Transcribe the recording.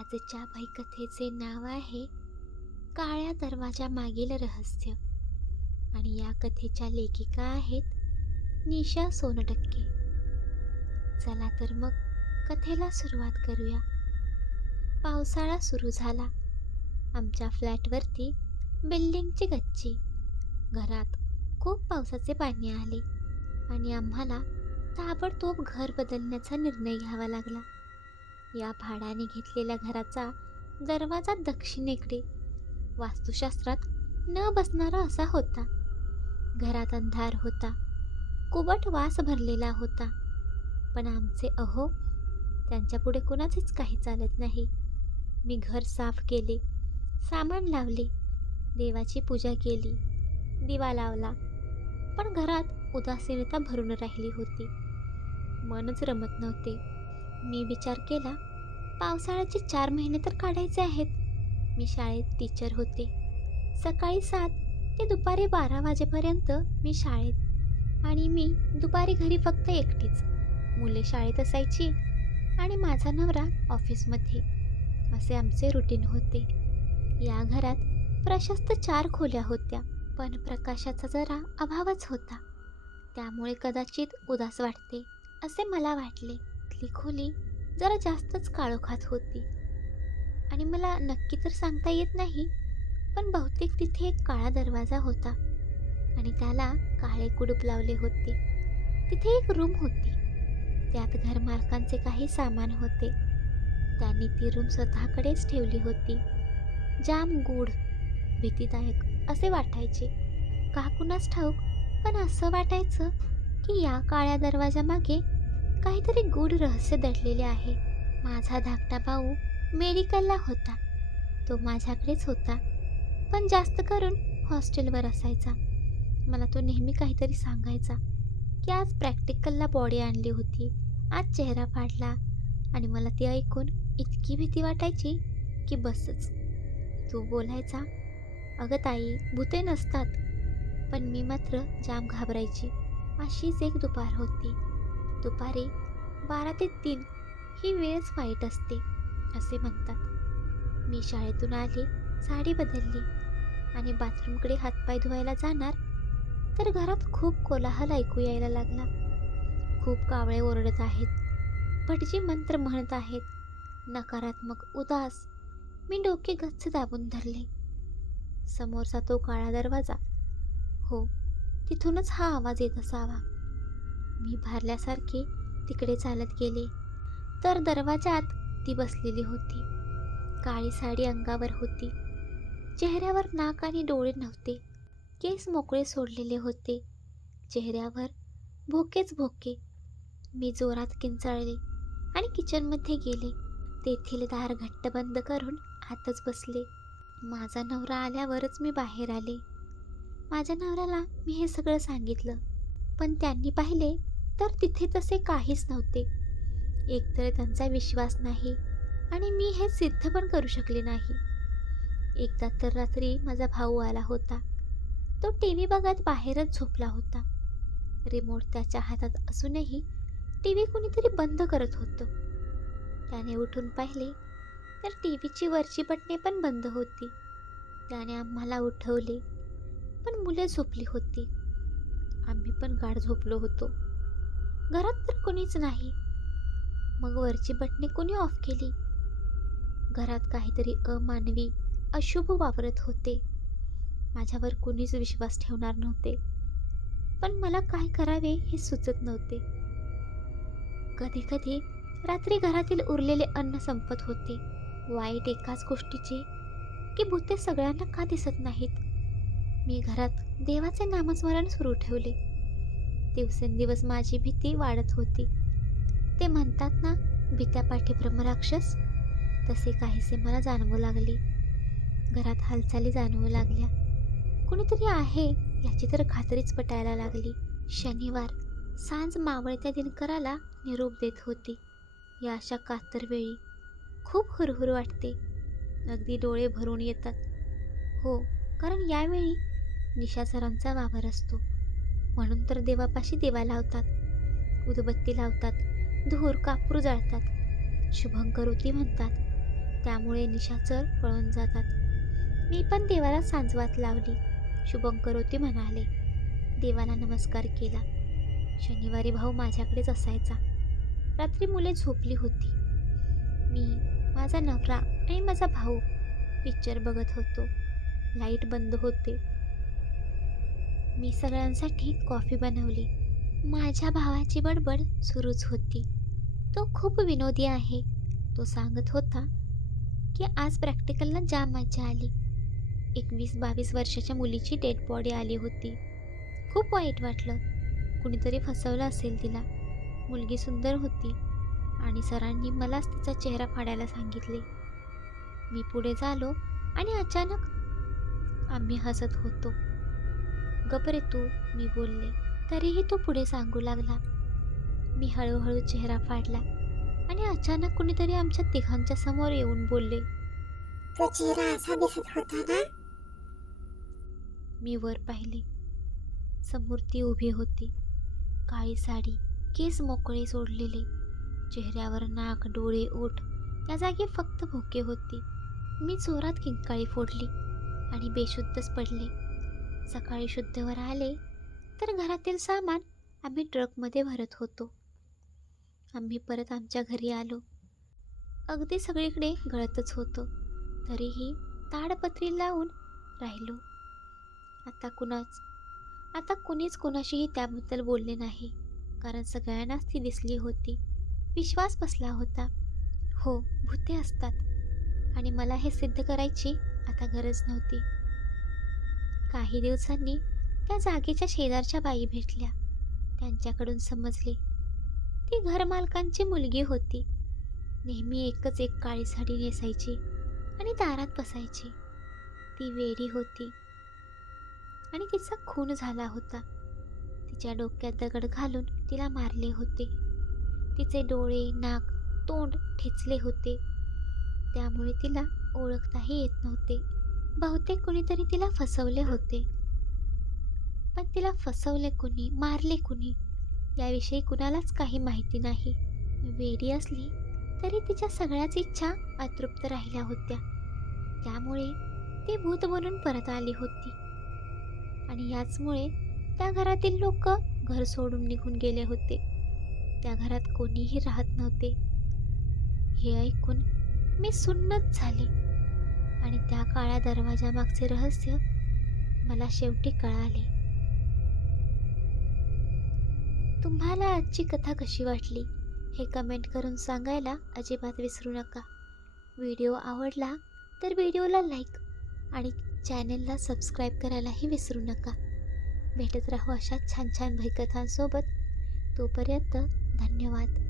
आजच्या भयकथेचे नाव आहे काळ्या दरवाजा मागील रहस्य. आणि या कथेच्या लेखिका आहेत निशा सोनटक्के. चला तर मग कथेला सुरुवात करूया. पावसाळा सुरू झाला. आमच्या फ्लॅटवरती बिल्डिंगची गच्ची. घरात खूप पावसाचे पाणी आले. आणि आम्हाला ताबडतोब घर बदलण्याचा निर्णय घ्यावा लागला. या भाड्याने घेतलेल्या घराचा दरवाजा दक्षिणेकडे. वास्तुशास्त्रात न बसणारा असा होता. घरात अंधार होता. कुबट वास भरलेला होता. पण आमचे अहो त्यांच्यापुढे कुणाचेच काही चालत नाही. मी घर साफ केले सामान लावले देवाची पूजा केली दिवा लावला. पण घरात उदासीनता भरून राहिली होती. मनच रमत नव्हते. मी विचार केला पावसाळ्याचे चार महिने तर काढायचे आहेत. मी शाळेत टीचर होते. सकाळी सात ते दुपारी बारा वाजेपर्यंत मी शाळेत आणि मी दुपारी घरी फक्त एकटीच. मुले शाळेत असायची आणि माझा नवरा ऑफिसमध्ये. असे आमचे रुटीन होते. या घरात प्रशस्त चार खोल्या होत्या पण प्रकाशाचा जरा अभावच होता. त्यामुळे कदाचित उदास वाटते असे मला वाटले. ती खोली जरा जास्तच काळोखात होती. आणि मला नक्की तर सांगता येत नाही पण बहुतेक तिथे एक काळा दरवाजा होता. आणि त्याला काळे कुडूप लावले होते. तिथे एक रूम होती. त्यात घरमालकांचे काही सामान होते. त्यांनी ती रूम स्वतःकडेच ठेवली होती. जाम गूढ भीतीदायक असे वाटायचे. का कुणास ठाऊक पण असं वाटायचं की या काळ्या दरवाजामागे काहीतरी गूढ रहस्य दडलेले आहे. माझा धाकटा भाऊ मेडिकलला होता. तो माझ्याकडेच होता. पण जास्त करून हॉस्टेलवर असायचा. मला तो नेहमी काहीतरी सांगायचा की आज प्रॅक्टिकलला बॉडी आणली होती. आज चेहरा फाडला आणि मला ते ऐकून इतकी भीती वाटायची की बसच. तो बोलायचा अगं ताई भूते नसतात. पण मी मात्र जाम घाबरायची. अशीच एक दुपार होती. दुपारी बारा ते तीन ही वेळच वाईट असते असे म्हणतात. मी शाळेतून आले साडी बदलली आणि बाथरूमकडे हातपाय धुवायला जाणार तर घरात खूप कोलाहल ऐकू यायला लागला. खूप कावळे ओरडत आहेत भटजी मंत्र म्हणत आहेत नकारात्मक उदास मी डोके गच्च दाबून धरले. समोरचा तो काळा दरवाजा हो तिथूनच हा आवाज येत असावा. मी भारल्यासारखे तिकडे चालत गेले. तर दरवाजात ती बसलेली होती. काळी साडी अंगावर होती. चेहऱ्यावर नाक आणि डोळे नव्हते. केस मोकळे सोडलेले होते. चेहऱ्यावर भोकेच भोके. मी जोरात किंचाळले आणि किचनमध्ये गेले. तेथील दार घट्ट बंद करून आतच बसले. माझा नवरा आल्यावरच मी बाहेर आले. माझ्या नवऱ्याला मी हे सगळं सांगितलं. पण त्यांनी पाहिले तर तिथे तसे काहीच नव्हते. एकतर त्यांचा विश्वास नाही आणि मी हे सिद्ध पण करू शकले नाही. एकदा तर रात्री माझा भाऊ आला होता. तो टी व्ही बघत बाहेरच झोपला होता. रिमोट त्याच्या हातात असूनही टी व्ही कुणीतरी बंद करत होतं. त्याने उठून पाहिले तर टी व्हीची वरची बटणे पण बंद होती. त्याने आम्हाला उठवले पण मुले झोपली होती. आम्ही पण गाढ झोपलो होतो. घरात तर कोणीच नाही. मग वरची बटणे कोणी ऑफ केली? घरात काहीतरी अमानवी अशुभ वावरत होते. माझ्यावर कोणीच विश्वास ठेवणार नव्हते. पण मला काय करावे हे सुचत नव्हते. कधी कधी रात्री घरातील उरलेले अन्न संपत होते. वाईट एकाच गोष्टीचे की भूते सगळ्यांना का दिसत नाहीत? मी घरात देवाचे नामस्मरण सुरू ठेवले. दिवसेंदिवस माझी भीती वाढत होती. ते म्हणतात ना भीत्यापाठी ब्रह्मराक्षस तसे काहीसे मला जाणवू लागले. घरात हालचाली जाणवू लागल्या. कुणीतरी आहे याची तर खात्रीच पटायला लागली. शनिवार सांज मावळत्या दिनकराला निरोप देत होती. या अशा कातर वेळी खूप हुरहुर वाटते. अगदी डोळे भरून येतात. हो कारण यावेळी निशा सरांचा वावर असतो. म्हणून तर देवापाशी दिवा लावतात. उदबत्ती लावतात. धूर कापूर जाळतात. शुभंकरोती म्हणतात. त्यामुळे निशाचर पळून जातात. मी पण देवाला सांजवात लावली. शुभंकरोती म्हणाले देवाला नमस्कार केला. शनिवारी भाऊ माझ्याकडेच असायचा. रात्री मुले झोपली होती. मी माझा नवरा आणि माझा भाऊ पिक्चर बघत होतो. लाइट बंद होते. मी सगळ्यांसाठी कॉफी बनवली. माझ्या भावाची बडबड सुरूच होती. तो खूप विनोदी आहे. तो सांगत होता की आज प्रॅक्टिकलला जाम मजा आली. एकवीस बावीस वर्षाच्या मुलीची डेड बॉडी आली होती. खूप वाईट वाटलं. कुणीतरी फसवलं असेल तिला. मुलगी सुंदर होती आणि सरांनी मलाच तिचा चेहरा फाडायला सांगितले. मी पुढे झालो आणि अचानक आम्ही हसत होतो. गपरे तू मी बोलले. तरीही तो पुढे सांगू लागला. मी हळूहळू चेहरा फाडला आणि अचानक कुणीतरी आमच्या तिघांच्या समोर येऊन बोलले तो चेहरा असा दिसत होता ना? मी वर पाहिले. समोर ती उभी होती. काळी साडी केस मोकळे सोडलेले. चेहऱ्यावर नाक डोळे ओठ त्या जागी फक्त भोके होती. मी जोरात किंकाळी फोडली आणि बेशुद्धच पडले. सकाळी शुद्धवर आले तर घरातील सामान आम्ही ट्रकमध्ये भरत होतो. आम्ही परत आमच्या घरी आलो. अगदी सगळीकडे गळतच होतो. तरीही ताडपत्री लावून राहिलो. आता कुणाच आता कुणीच कोणाशीही त्याबद्दल बोलले नाही. कारण सगळ्यांनाच ती दिसली होती. विश्वास बसला होता. हो भूते असतात. आणि मला हे सिद्ध करायची आता गरज नव्हती. काही दिवसांनी त्या जागेच्या शेजारच्या बाई भेटल्या. त्यांच्याकडून समजले ती घरमालकांची मुलगी होती. नेहमी एकच एक काळी साडी नेसायची आणि दारात बसायची. ती वेडी होती आणि तिचा खून झाला होता. तिच्या डोक्यात दगड घालून तिला मारले होते. तिचे डोळे नाक तोंड ठेचले होते. त्यामुळे तिला ओळखताही येत नव्हते. बहुतेक कुणीतरी तिला फसवले होते. पण तिला फसवले कुणी मारले कुणी याविषयी कुणालाच काही माहिती नाही. वेडी असली तरी तिच्या सगळ्याच इच्छा अतृप्त राहिल्या होत्या. त्यामुळे ती भूत बनून परत आली होती. आणि याचमुळे त्या घरातील लोक घर सोडून निघून गेले होते. त्या घरात कोणीही राहत नव्हते. हे ऐकून मी सुन्नत झाले. आणि त्या काळ्या दरवाजामागचे रहस्य मला शेवटी कळाले. तुम्हाला आजची कथा कशी वाटली हे कमेंट करून सांगायला अजिबात विसरू नका. व्हिडिओ आवडला तर व्हिडिओला लाईक आणि चॅनेलला सबस्क्राईब करायलाही विसरू नका. भेटत राहू अशा छान छान भयकथांसोबत तोपर्यंत धन्यवाद.